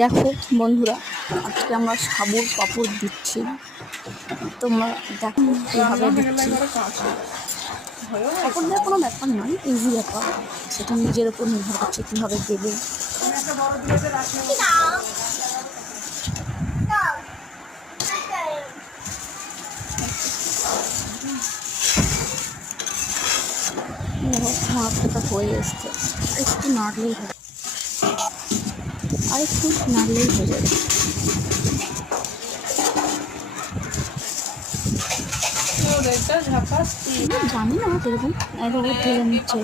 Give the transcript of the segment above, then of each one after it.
দেখো বন্ধুরা, আজকে আমরা সাবুর পাপড় দিচ্ছি। তোমরা দেখো কীভাবে দিচ্ছি। পাপড় দেওয়ার কোনো ব্যাপার নয়, ইজি ব্যাপার। সেটা নিজের উপর নির্ভর করছে কীভাবে দেবে। হাতটা হয়ে এসছে, একটু নাড়লেই হবে, আর একটু নাড়লেই হয়ে যাবে। জানি না এরকম এভাবে ঢেলে নিচ্ছে,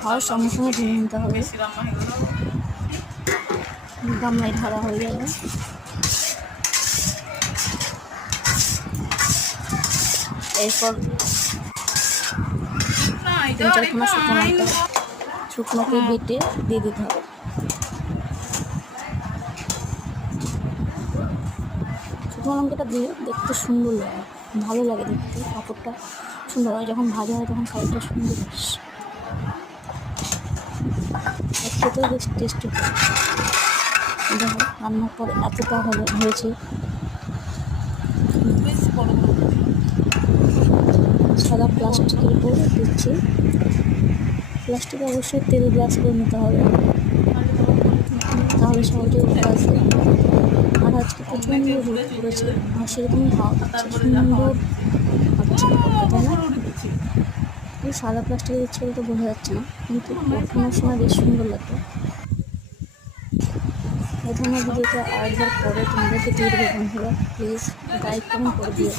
খাওয়ার সঙ্গে সঙ্গে ঢেলে নিতে হবে। গামলায় ঢালা হয়ে যাবে। এরপর 3-4 শুকনোকে বেটে দিয়ে দিতে হবে। শুকনো লঙ্কাটা দিয়ে দেখতে সুন্দর লাগে, ভালো লাগে দেখতে। পাঁপড়টা সুন্দর হয় যখন ভাজা হয়, তখন কালারটা সুন্দর খেতেও বেশ টেস্টি হয়। দেখো রান্নার পর এতটা হয়েছে। সাদা প্লাস্টিকের উপর দিচ্ছি। প্লাস্টিকে অবশ্যই তেল ব্রাশ করে নিতে হবে, তাহলে সহজে আসবে। আর আজকে প্রচণ্ড রোদ পড়েছে, আর সেরকমই হাওয়া সুন্দর হচ্ছে ব্যাপারটা, তাই না? সাদা প্লাস্টিকের দিচ্ছে তো বোঝা যাচ্ছে না, কিন্তু কোনো সময় বেশ সুন্দর লাগবে। প্রথমে ভিডিওটা আরেকবার পরে তোমাদেরকে দিয়ে দেবো বন্ধুরা, প্লিজ লাইক কমেন্ট করে দিও।